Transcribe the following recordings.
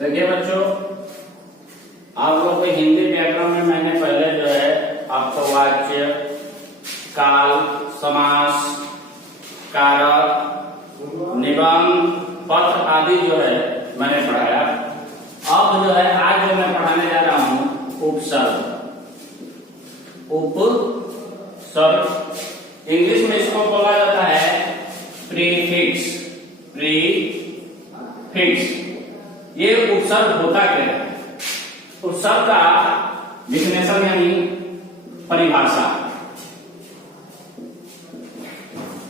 देखिए बच्चों, आप लोग को हिंदी व्याकरण में मैंने पहले जो है आपको वाच्य, काल, समास, कारक, निबंध, पत्र आदि जो है मैंने पढ़ाया। अब जो है आज जो मैं पढ़ाने जा रहा हूं उपसर्ग। उपसर्ग इंग्लिश में इसको बोला जाता है प्रीफिक्स। प्रीफिक्स ये उपसर्ग होता क्या है? उपसर्ग का डिफिनेशन यानी परिभाषा।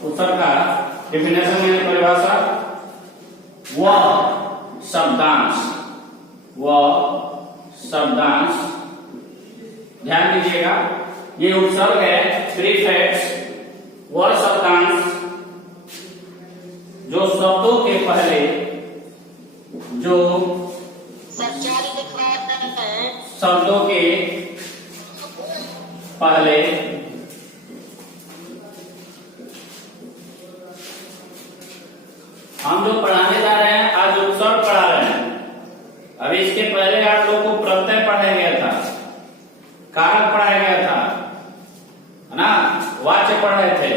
उपसर्ग का डिफिनेशन यानी परिभाषा, वह शब्दांश, ध्यान दीजिएगा, ये उपसर्ग है प्रीफिक्स, वह शब्दांश जो शब्दों के पहले शब्दों के पहले हम जो पढ़ाने जा रहे हैं, आज उपसर्ग पढ़ा रहे हैं। अभी इसके पहले आप लोगों को प्रत्यय पढ़ाया गया था, कारक पढ़ाया गया था, है ना, वाच्य पढ़ाए थे।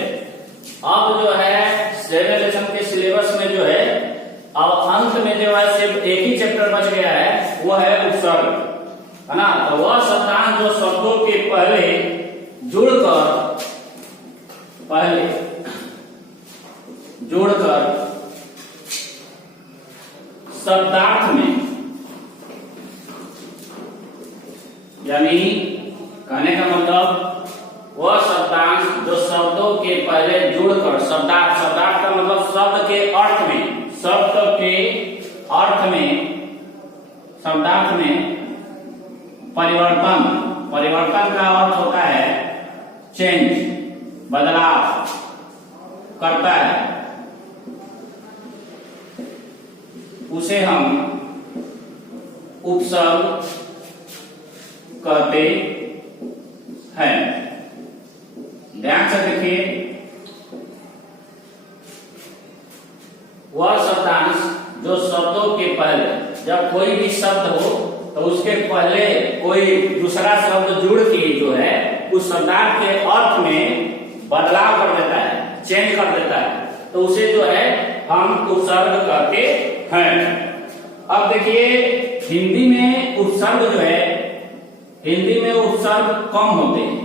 अब जो है 7 लेसन के सिलेबस में जो है अब अंत में जो है सिर्फ एक ही चैप्टर बच गया है, वो है उपसर्ग, है ना। तो वह शब्दांश जो शब्दों के पहले जुड़कर शब्दार्थ में, यानी कहने का मतलब वह शब्दांश जो शब्दों के पहले जुड़कर शब्दार्थ का मतलब शब्दार्थ में परिवर्तन का अर्थ होता है चेंज, बदलाव करता है, उसे हम उपसर्ग कहते हैं। ध्यान से देखिए, वह शब्दांश जो शब्दों के पहले, जब कोई भी शब्द हो तो उसके पहले कोई दूसरा शब्द जुड़ के जो है उस शब्दार्थ के अर्थ में बदलाव कर देता है, चेंज कर देता है, तो उसे जो है हम उपसर्ग कहते हैं। अब देखिए, हिंदी में उपसर्ग जो है, हिंदी में उपसर्ग कम होते हैं।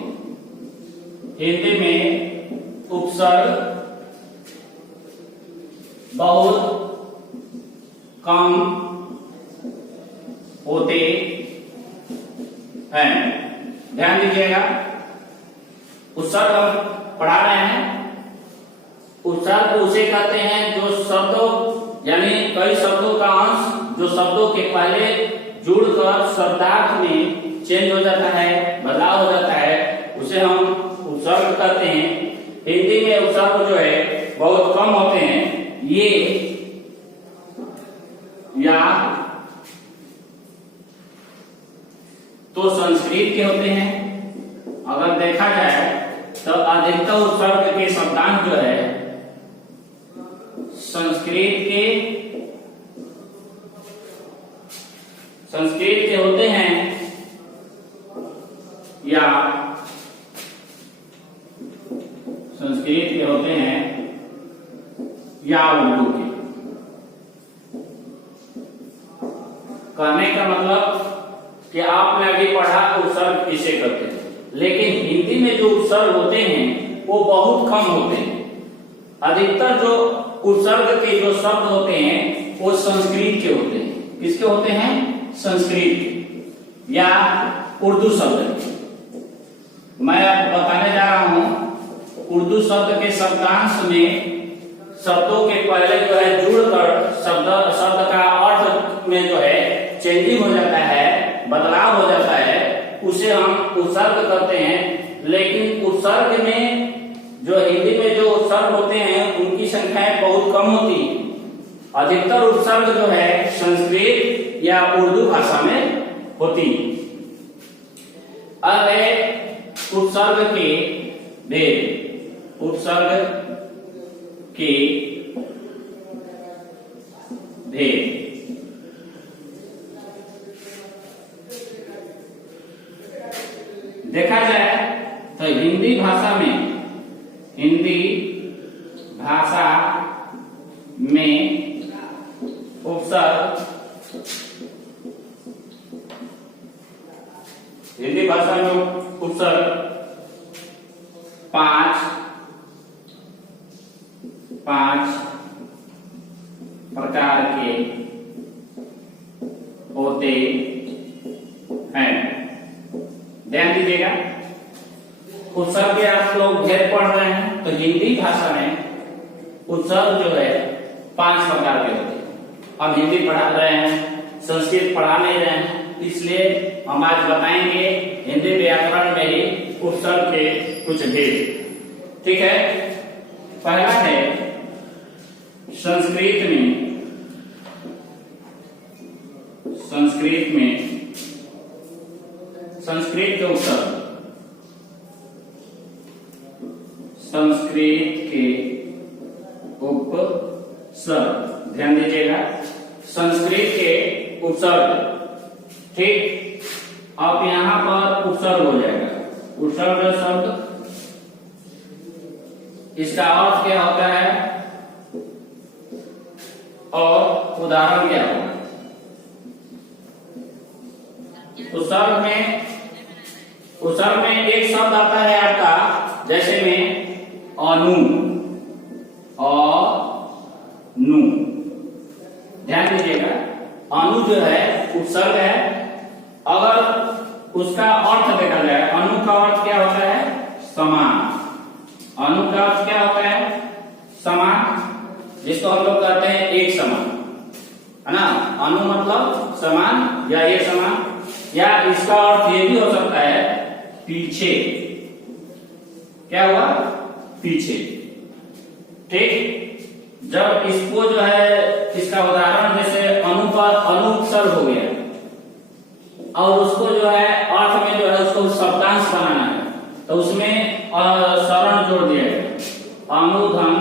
हिंदी में उपसर्ग बहुत कम होते हैं। ध्यान दीजिएगा, उपसर्ग हम पढ़ा रहे हैं। उपसर्ग उसे कहते हैं जो शब्दों, यानी कई शब्दों का अंश जो शब्दों के पहले जुड़कर शब्दार्थ में चेंज हो जाता है, बदलाव हो जाता है, उसे हम उपसर्ग कहते हैं। हिंदी में उपसर्ग जो है बहुत कम होते हैं। ये या तो संस्कृत के होते हैं। अगर देखा जाए तो अधिकतर उपसर्ग के शब्दांश जो है संस्कृत के होते हैं या संस्कृत के होते हैं या उर्दू के। कहने का मतलब कि आपने अभी पढ़ा उपसर्ग किसे कहते हैं, लेकिन हिंदी में जो उपसर्ग होते हैं वो बहुत कम होते हैं। अधिकतर जो उपसर्ग के जो शब्द होते हैं वो संस्कृत के होते हैं। किसके होते हैं? संस्कृत या उर्दू शब्द। मैं अब बताने जा रहा हूं, उर्दू शब्द के शब्दांश में शब्दों के पहले जो है जुड़कर शब्द का अर्थ में जो है चेंजिंग हो जाता है, बदलाव हो जाता है, उसे हम उपसर्ग कहते हैं। लेकिन उपसर्ग में जो हिंदी में जो उपसर्ग होते हैं उनकी संख्याएं बहुत कम होती है। अधिकतर उपसर्ग जो है संस्कृत या उर्दू भाषा में होती है। अब है उपसर्ग के भेद। उपसर्ग के भेद हिंदी भाषा में उपसर्ग पांच प्रकार के होते हैं। ध्यान दीजिएगा, उपसर्ग के आप लोग ढेर पढ़ रहे हैं, तो हिंदी भाषा में उपसर्ग जो है 5 प्रकार के होते हैं। हम हिंदी पढ़ा रहे हैं, संस्कृत पढ़ा नहीं रहे हैं, इसलिए हम आज बताएंगे हिंदी व्याकरण में ही उपसर्ग के कुछ भेद। ठीक है, पहला है संस्कृत के उपसर्ग, ध्यान दीजिएगा, संस्कृत के उपसर्ग। ठीक, अब यहां पर उपसर्ग हो जाएगा। उपसर्ग शब्द, इसका अर्थ क्या होता है और उदाहरण क्या होगा। उपसर्ग में एक शब्द आता है आपका, जैसे में अनु, ध्यान दीजिएगा, अनु जो है उपसर्ग है। अगर उसका अर्थ देखा जाए, अनु का अर्थ क्या होता है, समान। अनु का अर्थ क्या होता है, समान, जिसको हम लोग कहते हैं एक समान, है ना। अनु मतलब समान या एक समान, या इसका अर्थ ये भी हो सकता है पीछे। क्या हुआ, पीछे। ठीक, जब इसको जो है, इसका उदाहरण जैसे अनु का अनु उपसर्ग हो गया, और उसको जो है अर्थ में जो है उसको शब्दांश बनाना है, तो उसमें शरण जोड़ दिया गया, अनुधन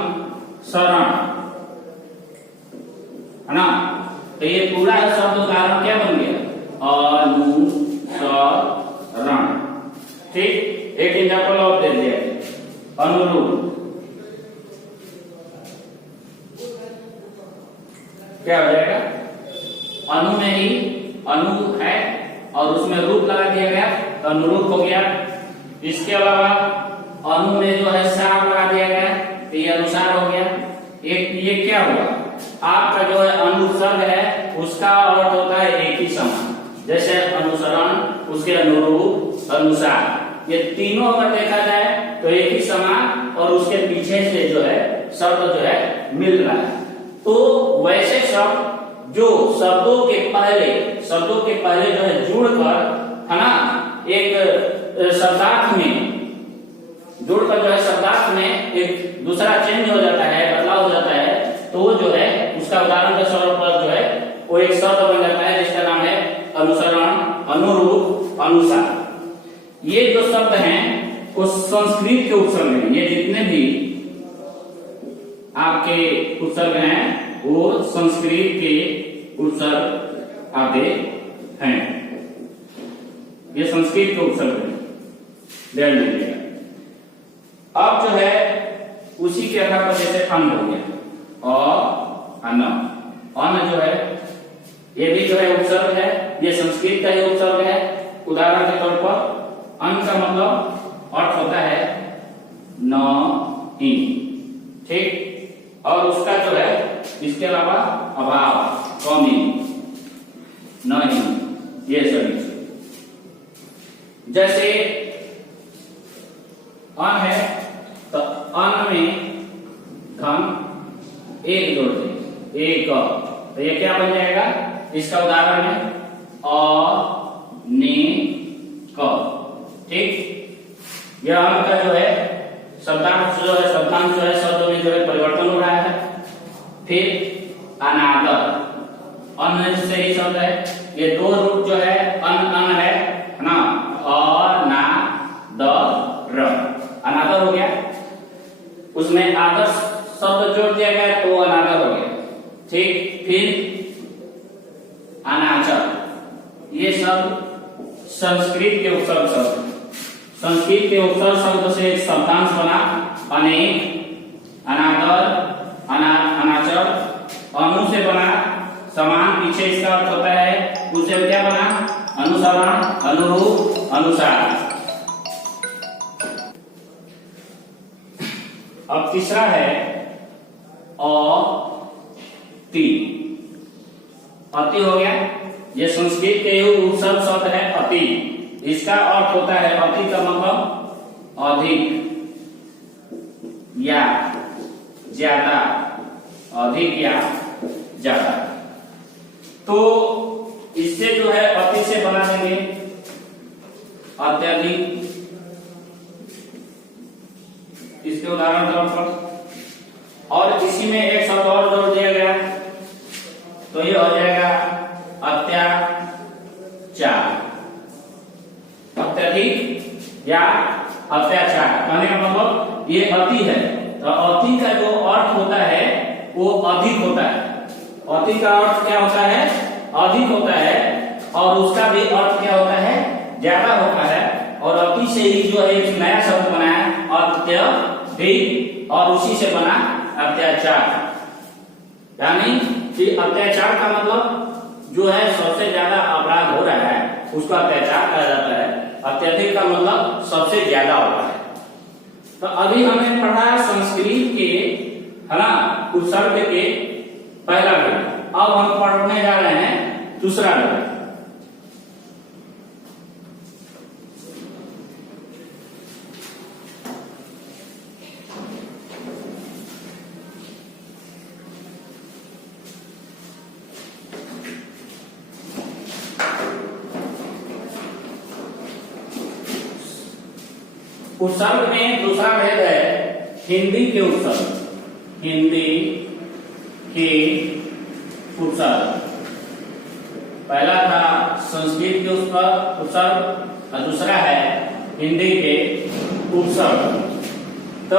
शरण, है ना। तो ये पूरा शब्द उदाहरण क्या बन गया, अनुसरण। ठीक, एक एग्जाम्पल और दे दिया, अनुरूप। क्या हो जाएगा, अनु में ही अनु है और उसमें रूप लगा दिया गया, तो अनुरूप हो गया। इसके अलावा अनु में जो है सार लगा दिया गया, तो ये अनुसार हो गया। एक ये क्या हुआ, आपका जो है अनुसर्ग है, उसका अर्थ होता है एक ही समान, जैसे अनुसरण, उसके अनुरूप, अनुसार। ये तीनों अगर देखा जाए तो एक ही समान, और उसके पीछे से जो है शब्द जो है मिल रहा है। तो वैसे शब्द जो शब्दों के पहले जो है जुड़कर, है ना, एक शब्दार्थ में जुड़कर जो है शब्दार्थ में एक दूसरा चेंज हो जाता है, बदलाव हो जाता है, तो वो जो है उसका उदाहरण के तौर पर जो है वो एक शब्द बन जाता है, जिसका नाम है अनुसरण, अनुरूप, अनुसार। ये जो शब्द हैं वो संस्कृत के उपसर्ग हैं। ये जितने भी आपके उपसर्ग हैं वो संस्कृत के उपसर्ग आते हैं। ये संस्कृत के उपसर्ग हैं, ध्यान दीजिएगा। अब जो है उसी के आधार पर जैसे अन हो गया, और अन जो है ये भी जो है उपसर्ग है, ये संस्कृत का ही उपसर्ग है। उदाहरण के तौर पर अन का मतलब अर्थ होता है नहीं, ठीक, और उसका जो है इसके अलावा अभाव, कमी, नहीं, ये सभी। जैसे अन है तो अन में धन एक जोड़ दें, एक, तो ये क्या बन जाएगा, इसका उदाहरण है ठीक। यह अन का जो है शब्दांश जो है शब्द में जो है परिवर्तन हो रहा है। फिर अनादर, अन से ही शब्द है, ये दो रूप जो है अन है ना, अनादर हो गया, उसमें आदर शब्द जोड़ दिया गया तो अनादर हो गया, ठीक। फिर अनाचर, ये सब संस्कृत के उपसर्ग शब्द, संस्कृत के उपसर्ग शब्द से एक शब्दांश बना अनेक, अनादर, अनाचर। अनु से बना समान, पीछे इसका अर्थ होता है उससे क्या बना अनुसरण, अनुरूप, अनुसार। अब तीसरा है अति। अति हो गया, ये संस्कृत के उपसर्ग शब्द है अति। इसका अर्थ होता है, अति का मतलब अधिक या ज्यादा, अधिक या ज्यादा। तो इससे जो है अति से बना देंगे अत्यधिक। इसके उदाहरण तौर पर, और इसी में एक शब्द और जोड़ दिया गया तो ये हो जाएगा अत्याचार। अत्यधिक या अत्याचार कहने का मतलब ये अति है, तो अति का जो अर्थ होता है वो अधिक होता है। अति का अर्थ क्या होता है, अधिक होता है, और उसका भी अर्थ क्या होता है, ज्यादा होता है। और अति से ही जो है एक नया शब्द बनाया अत्यधिक, और उसी से बना अत्याचार। यानी कि अत्याचार का मतलब जो है सबसे ज्यादा अपराध हो रहा है उसको अत्याचार कहा जाता है। अत्यधिक का मतलब सबसे ज्यादा होता है। तो अभी हमने पढ़ा संस्कृत के, है ना, उपसर्ग के पहला ग्रंथ। अब हम पढ़ने जा रहे हैं दूसरा ग्रंथ। उपसर्ग में दूसरा भेद है हिंदी के उपसर्ग। हिंदी के उपसर्ग, पहला था संस्कृत के उपसर्ग और दूसरा है हिंदी के उपसर्ग। तो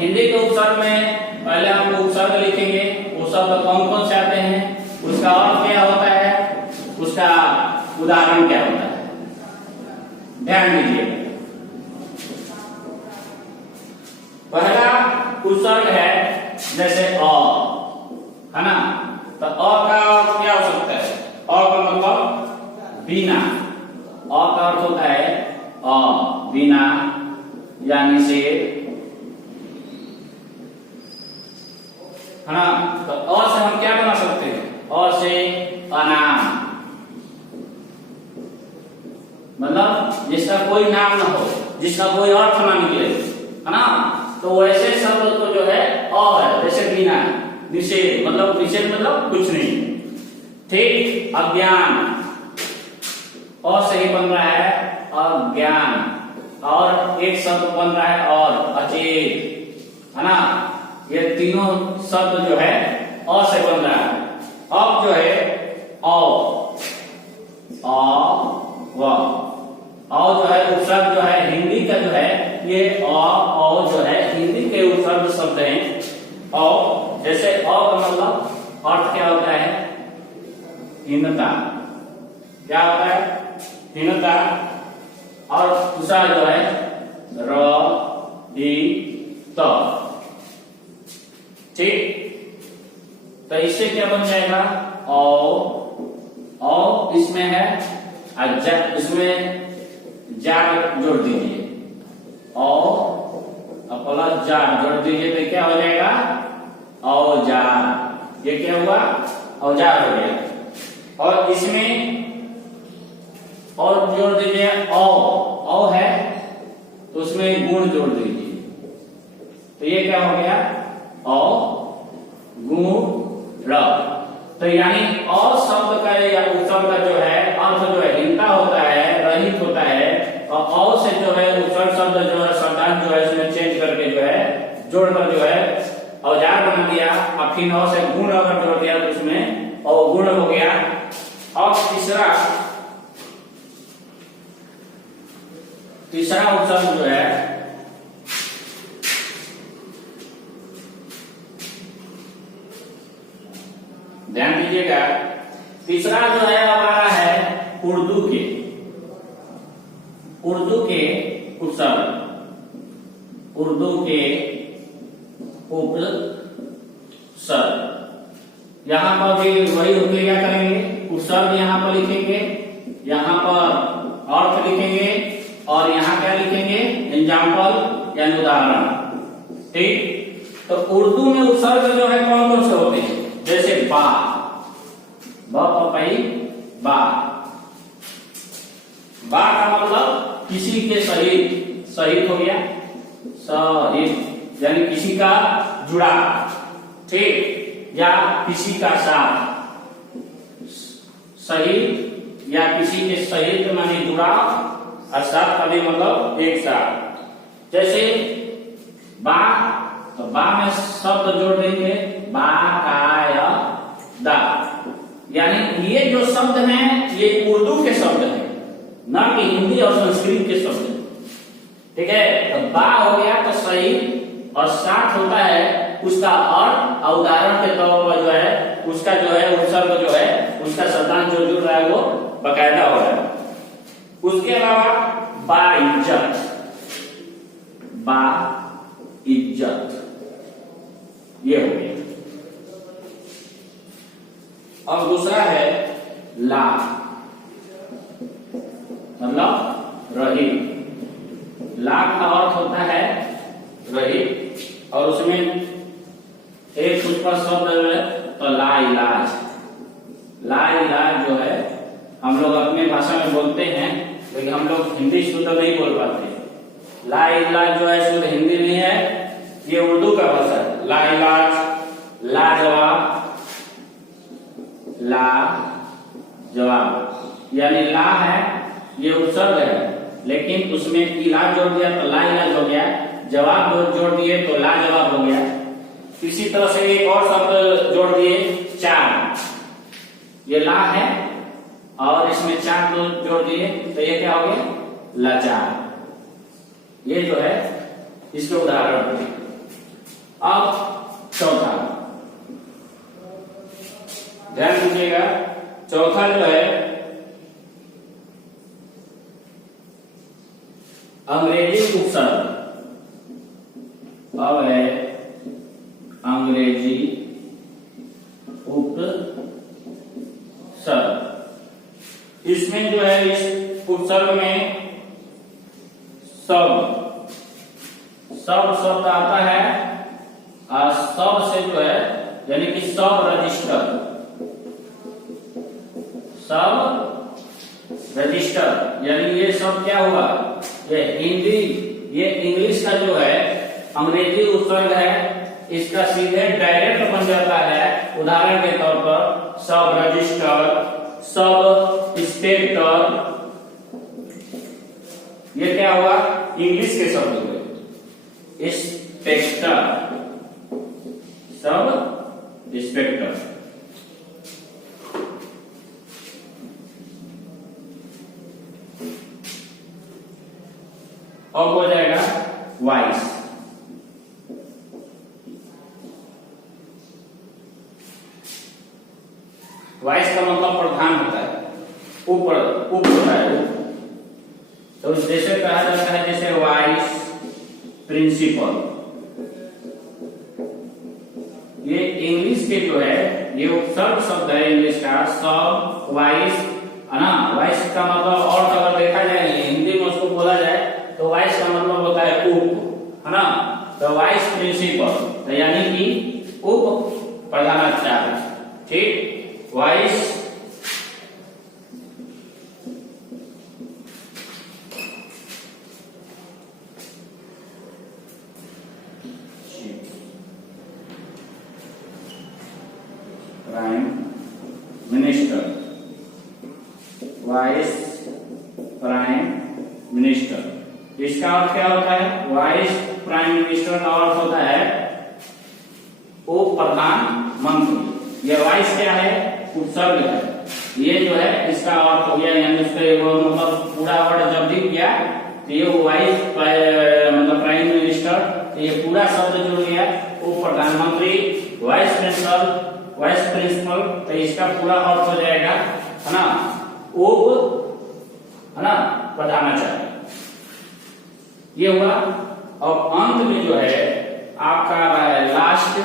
हिंदी के उपसर्ग में पहले हम उपसर्ग लिखेंगे, वो शब्द कौन कौन से आते हैं, उसका अर्थ क्या होता है, उसका उदाहरण क्या होता है, ध्यान दीजिए। पहला उपसर्ग है जैसे अ, है ना, तो अ का अर्थ क्या हो सकता है, अ का मतलब बिना। अ का अर्थ होता है अ, बिना यानी से, है ना। तो अ से हम क्या बना सकते हैं, अ से अनाम, मतलब जिसका कोई नाम ना हो, जिसका कोई अर्थ ना निकले, है ना। तो वैसे शब्द को जो है अ है, जैसे बिना, निषेध, मतलब निषेध मतलब कुछ नहीं, ठीक। अज्ञान, अ से ही बन रहा है अज्ञान, और एक शब्द बन रहा है और अचेत, है ना। ये तीनों शब्द जो है अ से बन रहा है। अब जो है औ जो है उपसर्ग जो है हिंदी का जो है ये औ जो है हिंदी के उपसर्ग शब्द हैं। औ जैसे अ का मतलब अर्थ क्या होता है, हीनता, क्या होता है, हीनता। और दूसरा जो है र इ त, ठीक। तो इससे क्या बन जाएगा, औ इसमें है इसमें जार जोड़ दीजिए, प्लस जार जोड़ दीजिए तो क्या हो जाएगा, औजार। ये क्या हुआ, औजार हो गया। और इसमें और जोड़ दीजिए औ है तो उसमें गुण जोड़ दीजिए, तो ये क्या हो गया, औ गुण र। तो यानी अ शब्द का या उपसर्ग का जो है अर्थ जो है हीनता होता है, रहित होता है। और अ से जो है उपसर्ग शब्द जो है शब्दांश जो है इसमें चेंज करके जो है जोड़कर जो है औजार बना दिया। और फिर अ से गुण अगर जोड़ दिया तो उसमें अवगुण हो गया। अब तीसरा उपसर्ग जो है ध्यान दीजिएगा, तीसरा जो है हमारा है उर्दू के उपसर्ग, उर्दू के उपसर्ग। यहां पर भी वही होंगे, क्या करेंगे, उपसर्ग यहां पर लिखेंगे, यहां पर अर्थ लिखेंगे और यहां क्या लिखेंगे, एग्जाम्पल यानी उदाहरण। ठीक, तो उर्दू में उपसर्ग जो है कौन कौन से होते हैं, जैसे बा, बपई बा। बा का मतलब किसी के शहीद, शहीद हो गया, शहीद यानी किसी का जुड़ा, ठीक, या किसी का साथ, शहीद या किसी के शहीद माने जुड़ा और साथ का भी मतलब एक साथ। जैसे बा, तो बा में शब्द जोड़ देंगे, बा का या दा, यानी ये जो शब्द हैं ये उर्दू के शब्द हैं, ना कि हिंदी और संस्कृत के शब्द हैं। ठीक है, तो बा हो गया तो शहीद और साथ होता है उसका अर्थ, और उदाहरण के तौर पर जो है उसका जो है उपसर्ग जो है उसका शब्दांश जो जुड़ रहा है वो बकायदा हो रहा है। उसके अलावा बा इज्जत, बा इज्जत ये हो गया। और दूसरा है ला, मतलब रही। ला का अर्थ होता है रही, और उसमें एक उसका शब्द है तो ला इलाज। ला इलाज जो है हम लोग अपने भाषा में बोलते हैं, लेकिन हम लोग हिंदी शुद्ध नहीं बोल पाते। ला इलाज जो है शुद्ध हिंदी नहीं है, ये उर्दू का भाषा है। ला इलाज, लाजवाब, ला जवाब, यानी ला है ये उपसर्ग है, लेकिन उसमें इलाज जोड़ दिया तो ला इलाज हो गया, जवाब जोड़ दिए तो ला जवाब हो गया। इसी तरह से एक और शब्द जोड़ दिए, चार, ये ला है और इसमें चार जोड़ दिए तो ये क्या हो गया, लाचार। ये जो है इसके उदाहरण हैं। अब चौथा, ध्यान दीजिएगा, चौथा जो है अंग्रेजी उपसर्ग। अब है अंग्रेजी उपसर्ग। इसमें जो है इस उपसर्ग में सब शब्द आता है, और सब से जो है यानी कि सब रजिस्टर, सब रजिस्टर यानी ये सब क्या हुआ, ये हिंदी, ये इंग्लिश का जो है अंग्रेजी उपसर्ग है, इसका सीधे डायरेक्ट बन जाता है। उदाहरण के तौर पर सब रजिस्टर, सब इंस्पेक्टर, ये क्या हुआ, इंग्लिश के शब्द हुए। Inspector, sub inspector. अब हो जाएगा वाइस। वाइस का मतलब प्रधान होता है, ऊपर उप होता है। तो जैसे कहा जाता है जैसे वाइस प्रिंसिपल, ये इंग्लिश के जो है ये उपसर्ग शब्द है इंग्लिश का, सब वाइस है ना। वाइस का मतलब और अगर देखा जाए हिंदी में उसको बोला जाए तो वाइस का मतलब होता है उप, है ना। तो वाइस प्रिंसिपल तो यानी कि उप प्रधानाचार्य, ठीक। Vice prime minister, vice prime minister, इसका अर्थ क्या होता है, वाइस प्राइम मिनिस्टर का अर्थ होता है उप प्रधानमंत्री। यह वाइस क्या है, उपसर्ग है। ये जो है इसका अर्थ हो गया, यानी उसके मतलब पूरा वर्ड जब भी किया तो ये वाइस मतलब प्राइम मिनिस्टर, तो ये पूरा शब्द जुड़ गया। उप प्रधानमंत्री, वाइस प्रिंसिपल, तो इसका पूरा अर्थ हो जाएगा, है ना, उप, है ना, प्रधानाचार्य। ये हुआ। और अंत में जो है आपका आ रहा है लास्ट,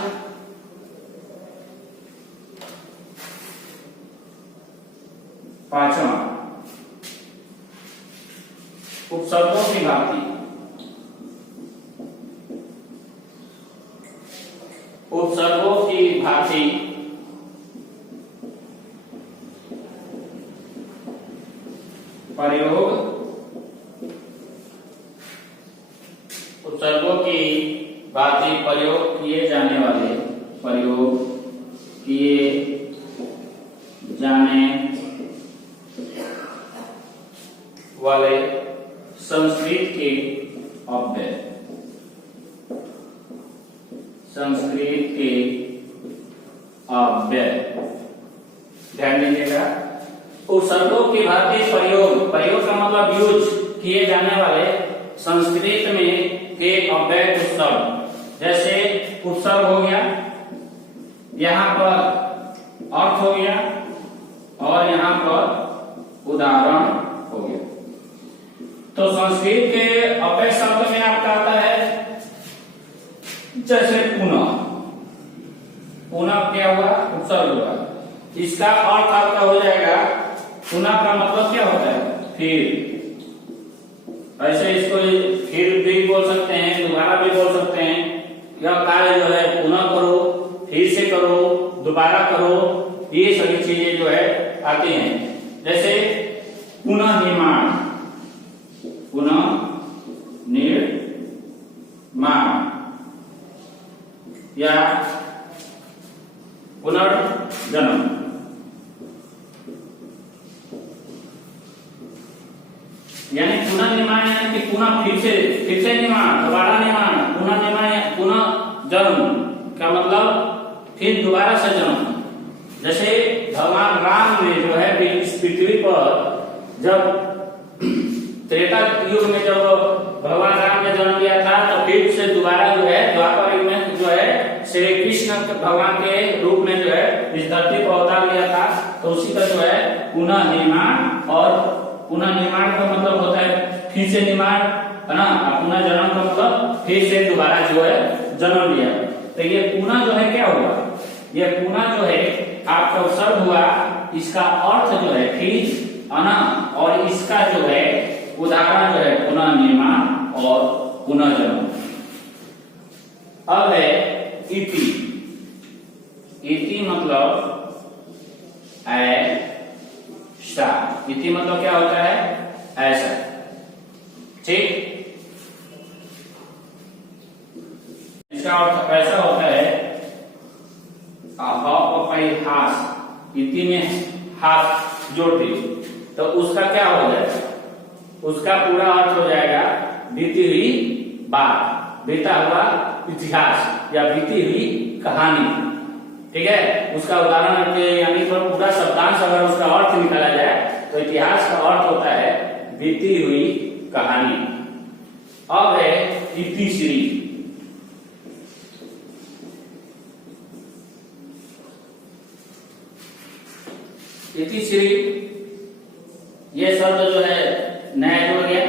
पांचवा, उपसर्गों की भांति। उपसर्गों की भांति प्रयोग, उपसर्गों की भांति प्रयोग किए जाने वाले, प्रयोग किए जाने वाले संस्कृत के अव्यय, संस्कृत के अव्यय। ध्यान दीजिएगा, उपसर्गों की भांति प्रयोग, प्रयोग का मतलब यूज किए जाने वाले संस्कृत में के अव्यय उपसर्ग। जैसे उपसर्ग हो गया, यहां पर अर्थ हो गया और यहां पर उदाहरण हो गया। तो संस्कृत के अव्यय शब्द में आपका आता है जैसे पुनः, पुनः क्या हुआ, उपसर्ग हुआ। इसका अर्थ आपका हो जाएगा, पुनः का मतलब क्या होता है, फिर। ऐसे इसको फिर भी बोल सकते हैं, दोबारा भी बोल सकते हैं। यह कार्य जो है पुनः करो, फिर से करो, दोबारा करो, ये सभी चीजें जो है आती हैं। जैसे पुनः निर्माण, पुनः निर्माण या पुनर्जन्म। यानी पुनः निर्माण यानी कि पुनः फिर से निर्माण, दोबारा निर्माण, पुनः निर्माण, पुनः जन्म का मतलब फिर दोबारा से जन्म। जैसे भगवान राम ने जो है इस पृथ्वी पर जब त्रेता युग में जब भगवान राम ने जन्म लिया था, तो फिर से दोबारा जो है द्वापर युग में जो है श्री कृष्ण भगवान के रूप में जो है इस धरती पर अवतार लिया था। तो उसी का जो है पुनः निर्माण, और पुनः निर्माण का मतलब होता है फिर से निर्माण, है ना। पुनः जन्म का मतलब फिर से दोबारा जो है जन्म लिया। तो ये पुनः जो है क्या हुआ, ये पुनः जो है आपका उपसर्ग हुआ, इसका अर्थ जो है फिर, है ना। और इसका जो है उदाहरण जो है पुनः निर्माण और पुनः जन्म। अब है इति। इति मतलब ऐसा, इति मतलब क्या होता है, ऐसा, ठीक। इसका अर्थ ऐसा होता है, हास, इति में हास जोड़ दीजिए तो उसका क्या हो जाएगा, उसका पूरा अर्थ हो जाएगा बीती हुई बात, बीता हुआ इतिहास या बीती हुई कहानी, ठीक है। उसका उदाहरण यानी पूरा शब्दांश अगर उसका अर्थ निकाला जाए तो इतिहास का अर्थ होता है बीती हुई कहानी। अब है इतिश्री। इतिश्री ये शब्द जो है नया जुड़ गया,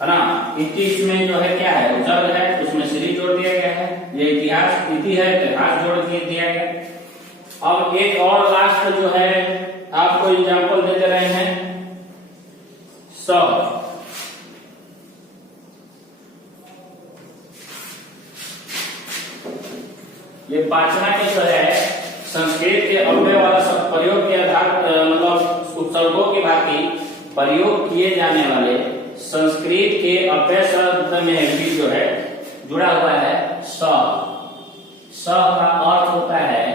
है ना। इति इसमें जो है क्या है, उपसर्ग है, उसमें श्री जोड़ दिया गया है। ये इतिहास, इति है, इतिहास जोड़ दिया गया। अब एक और लास्ट जो है आपको एग्जांपल दे दे रहे हैं, स। ये पांचवा के जो है संस्कृत के अव्यय वाला शब्द प्रयोग के आधार मतलब उपसर्गों की भांति प्रयोग किए जाने वाले संस्कृत के अव्यय शब्द में भी जो है जुड़ा हुआ है स। स का अर्थ होता है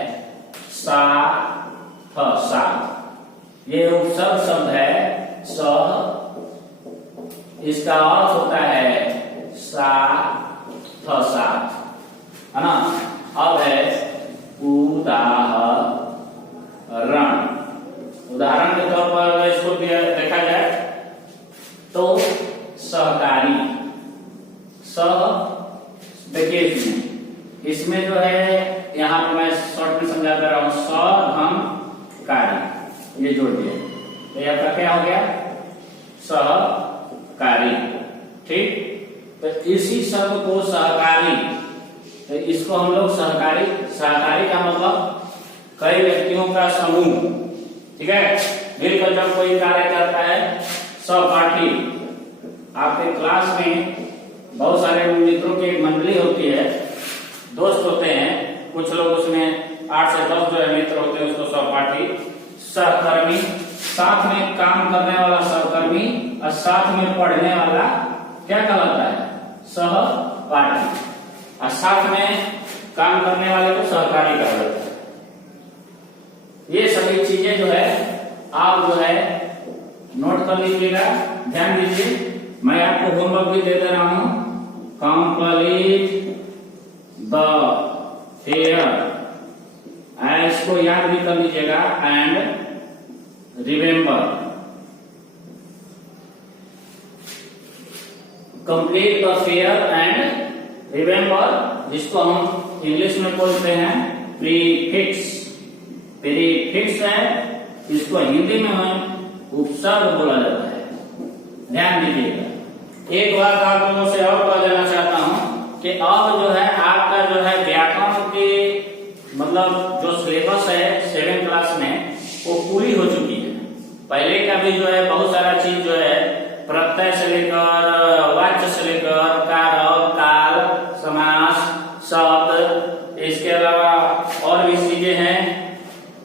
साथ, साथ। ये उपसर्ग शब्द है स, इसका अर्थ होता है साथ, साथ, है ना। अब है उदाहरण। उदाहरण के तौर पर अगर इसको देखा जाए तो सहकारी, सह, देखिए इसमें जो है यहाँ पर मैं शॉर्ट में समझा दे रहा हूं, सहकारी ये जोड़ दिया तो आपका क्या हो गया, सहकारी, ठीक। तो इसी शब्द को सहकारी, तो इसको हम लोग सहकारी, सहकारी का मतलब कई व्यक्तियों का समूह, ठीक है, मिलकर जब कोई कार्य करता है, सहपाठी। आपके क्लास में बहुत सारे मित्रों की एक मंडली होती है, दोस्त होते हैं, कुछ लोग उसमें 8 से 10 जो है मित्र होते हैं, उसको सहपाठी, सहकर्मी, साथ में काम करने वाला सहकर्मी, और साथ में पढ़ने वाला क्या कहलाता है, सहपाठी, और साथ में काम करने वाले को सहकारी कहा जाता है। ये सभी चीजें जो है आप जो है नोट कर लीजिएगा, ध्यान दीजिए। मैं आपको होमवर्क भी दे दे रहा हूं, कंप्लीट द फेयर, इसको याद भी कर लीजिएगा, and remember, complete the fair and remember, जिसको हम इंग्लिश में बोलते हैं प्रीफिक्स। प्रीफिक्स है, इसको हिंदी में उपसर्ग बोला जाता है, ध्यान दीजिएगा। एक बात आप लोगों से और कह देना चाहता हूं कि अब जो है आपका जो है व्याकरण के मतलब जो सिलेबस है 7th क्लास में वो पूरी हो चुकी है। पहले का भी जो है बहुत सारा चीज जो है प्रत्यय से लेकर वाच्य से लेकर कारक, काल, समास, शब्द, इसके अलावा और भी चीजें हैं।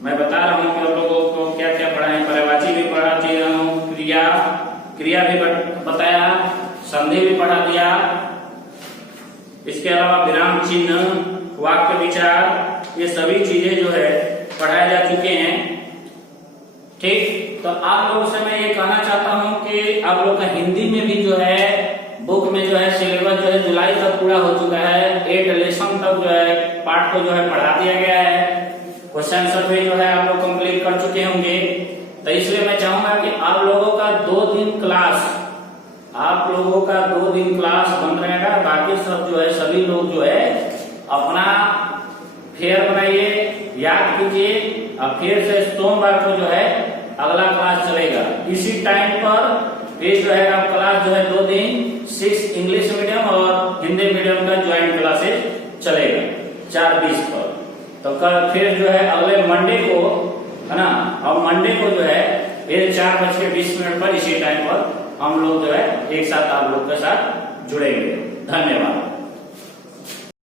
मैं बता रहा हूँ कि आप लोगों को क्या क्या पढ़ा है, पर्यायवाची भी पढ़ा दिया हूँ, क्रिया भी बताया, संधि भी पढ़ा दिया, इसके अलावा विराम चिन्ह, वाक्य विचार, ये सभी चीजें जो है पढ़ाए जा चुके हैं, ठीक। तो आप लोगों से मैं ये कहना चाहता हूँ कि आप लोग का हिंदी में भी जो है बुक में जो है सिलेबस जो है जुलाई तक पूरा हो चुका है, 8 लेसन तक जो है पाठ को जो है पढ़ा दिया गया है, क्वेश्चन आंसर भी जो है आप लोग कंप्लीट कर चुके होंगे। तो इसलिए मैं चाहूंगा कि आप लोगों का 2 दिन क्लास, आप लोगों का 2 दिन क्लास बन रहेगा। बाकी सब जो है सभी लोग जो है अपना फेयर बनाइए, याद कीजिए, और फिर से सोमवार को जो है अगला क्लास चलेगा इसी टाइम पर। फिर जो है आप क्लास जो है 2 दिन 6 इंग्लिश मीडियम और हिंदी मीडियम का ज्वाइंट क्लासेस चलेगा 4:20 पर। तो कल फिर जो है अगले मंडे को, है ना, और मंडे को जो है फिर 4:20 पर इसी टाइम पर हम लोग जो है एक साथ आप लोग के साथ जुड़ेंगे। धन्यवाद।